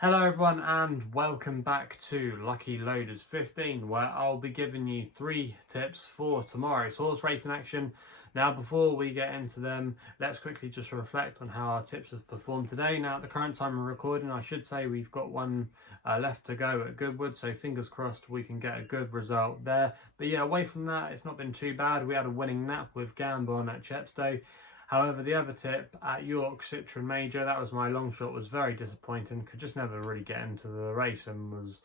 Hello everyone and welcome back to Lucky Loaders 15, where I'll be giving you 3 tips for tomorrow's horse racing action. Now before we get into them, let's quickly just reflect on how our tips have performed today. Now at the current time of recording, I should say we've got one left to go at Goodwood, so fingers crossed we can get a good result there. But yeah, away from that, it's not been too bad. We had a winning nap with Gambon at Chepstow. However, the other tip at York Citroen Major, that was my long shot, was very disappointing. Could just never really get into the race and was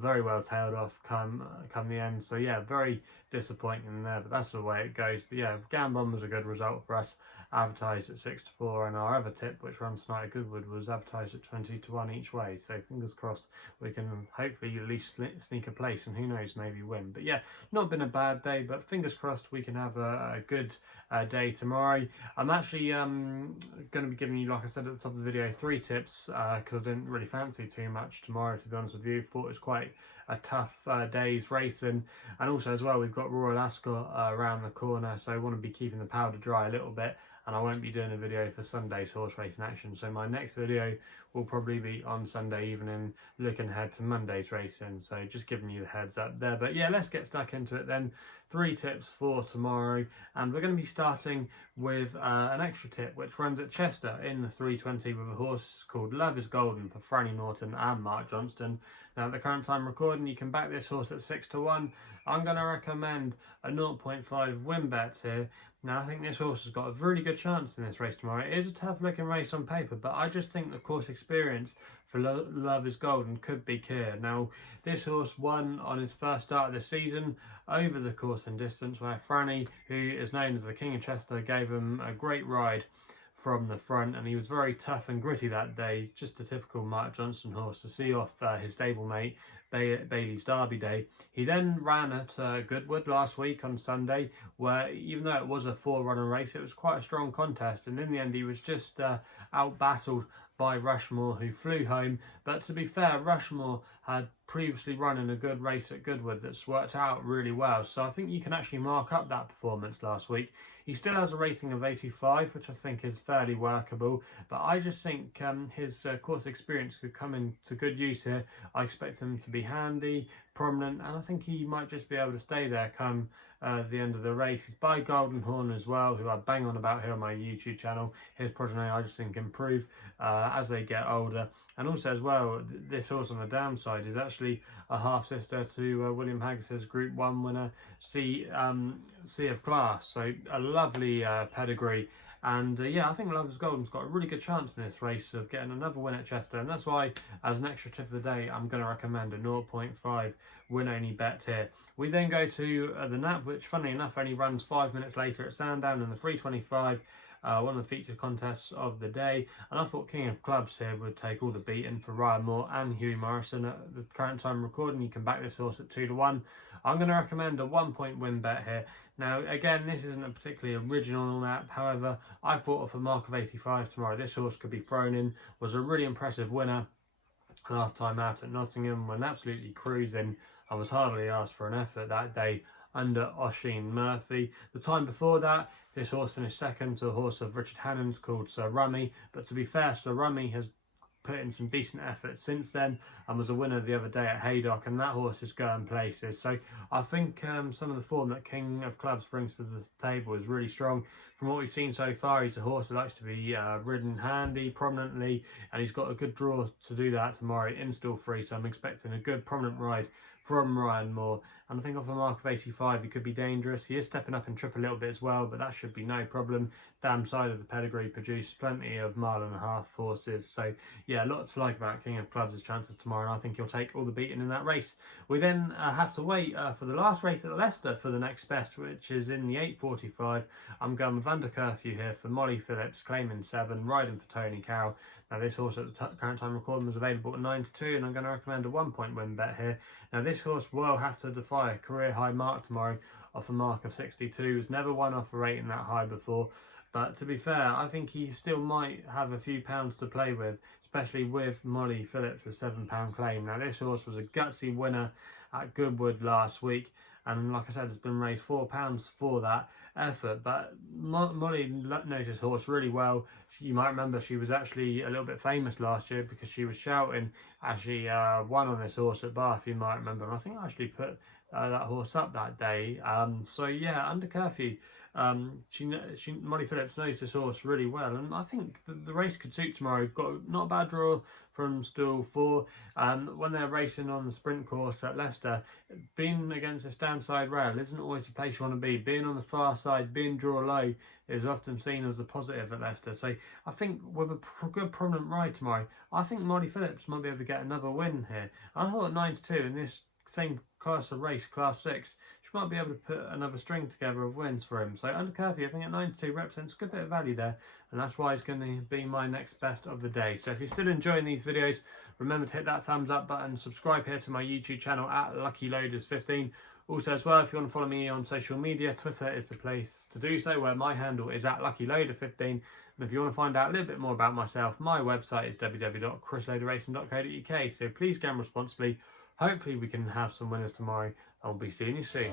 very well tailed off come the end. So yeah, very disappointing there, but that's the way it goes. But yeah, Gambon was a good result for us, advertised at 6-4, and our other tip, which runs tonight at Goodwood, was advertised at 20-1 each way. So fingers crossed we can hopefully at least sneak a place, and who knows, maybe win. But yeah, not been a bad day, but fingers crossed we can have a good day tomorrow. I'm actually going to be giving you, like I said at the top of the video, 3 tips because I didn't really fancy too much tomorrow, to be honest with you. Thought it was quite a tough day's racing, and also as well we've got Royal Ascot around the corner, so I want to be keeping the powder dry a little bit, and I won't be doing a video for Sunday's horse racing action, so my next video will probably be on Sunday evening, looking ahead to Monday's racing. So just giving you the heads up there. But yeah, let's get stuck into it then. 3 tips for tomorrow, and we're going to be starting with an extra tip which runs at Chester in the 320 with a horse called Love is Golden for Franny Norton and Mark Johnston. Now at the current time recording, you can back this horse at 6-1. I'm going to recommend a 0.5 win bet here. Now I think this horse has got a really good chance in this race tomorrow. It is a tough looking race on paper, but I just think the course experience for Love is Golden could be clear. Now this horse won on his first start of the season over the course and distance, where Franny, who is known as the King of Chester, gave him a great ride from the front, and he was very tough and gritty that day, just a typical Mark Johnston horse to see off his stablemate Bailey's Derby Day. He then ran at Goodwood last week on Sunday, where even though it was a 4-runner race, it was quite a strong contest, and in the end he was just out-battled by Rushmore, who flew home. But to be fair, Rushmore had previously run in a good race at Goodwood that's worked out really well, so I think you can actually mark up that performance last week. He still has a rating of 85, which I think is fairly workable, but I just think his course experience could come into good use here. I expect him to be handy, prominent, and I think he might just be able to stay there come the end of the race. He's by Golden Horn as well, who I bang on about here on my YouTube channel. His progeny I just think improve as they get older. And also as well, this horse on the downside is actually a half-sister to William Haggis's Group 1 winner, Sea of Class. So a lovely pedigree. And yeah, I think Love is Golden's got a really good chance in this race of getting another win at Chester. And that's why, as an extra tip of the day, I'm going to recommend a 0.5 win-only bet here. We then go to the Nap, which funnily enough only runs 5 minutes later at Sandown in the 325. One of the featured contests of the day, and I thought King of Clubs here would take all the beating for Ryan Moore and Hughie Morrison. At the current time recording, you can back this horse at 2-1. I'm going to recommend a 1-point win bet here. Now again, this isn't a particularly original nap, however I thought of a mark of 85 tomorrow. This horse could be thrown in, was a really impressive winner last time out at Nottingham, went absolutely cruising. I was hardly asked for an effort that day under Oisin Murphy. The time before that, this horse finished second to a horse of Richard Hannon's called Sir Rummy. But to be fair, Sir Rummy has put in some decent effort since then and was a winner the other day at Haydock, and that horse is going places. So I think some of the form that King of Clubs brings to the table is really strong. From what we've seen so far, he's a horse that likes to be ridden handy, prominently, and he's got a good draw to do that tomorrow in stall 3, so I'm expecting a good prominent ride from Ryan Moore. And I think off a mark of 85 he could be dangerous. He is stepping up in trip a little bit as well, but that should be no problem. Damn side of the pedigree produced plenty of 1.5 mile horses, so yeah, a lot to like about King of Clubs' chances tomorrow, and I think he'll take all the beating in that race. We then have to wait for the last race at Leicester for the next best, which is in the 8:45. I'm going with Under Curfew here for Molly Phillips, claiming 7, riding for Tony Carroll. Now this horse at the current time recording was available at 9-2, and I'm going to recommend a 1-point win bet here. Now this horse will have to defy a career high mark tomorrow off a mark of 62. He's never won off a rating that high before, but to be fair, I think he still might have a few pounds to play with, especially with Molly Phillips' £7 claim. Now this horse was a gutsy winner at Goodwood last week, and like I said, it's been raised £4 for that effort. But Molly knows this horse really well. You might remember she was actually a little bit famous last year because she was shouting as she won on this horse at Bath, you might remember, and I think I actually put that horse up that day. So yeah, under Curfew, Molly Phillips knows this horse really well, and I think the race could suit tomorrow. Got not a bad draw from stall 4. When they're racing on the sprint course at Leicester, being against a standside rail isn't always the place you want to be. Being on the far side, being draw low, is often seen as a positive at Leicester. So I think with a good prominent ride tomorrow, I think Molly Phillips might be able to get another win here. I thought 9-2 in this same class of race, class 6, she might be able to put another string together of wins for him. So under Curfew, I think at 9-2 represents a good bit of value there, and that's why it's going to be my next best of the day. So if you're still enjoying these videos, remember to hit that thumbs up button, subscribe here to my YouTube channel at LuckyLoaders15. Also as well, if you want to follow me on social media, Twitter is the place to do so, where my handle is at LuckyLoader15. And if you want to find out a little bit more about myself, my website is www.chrisloaderracing.co.uk. So please gamble responsibly. Hopefully we can have some winners tomorrow. I'll be seeing you soon.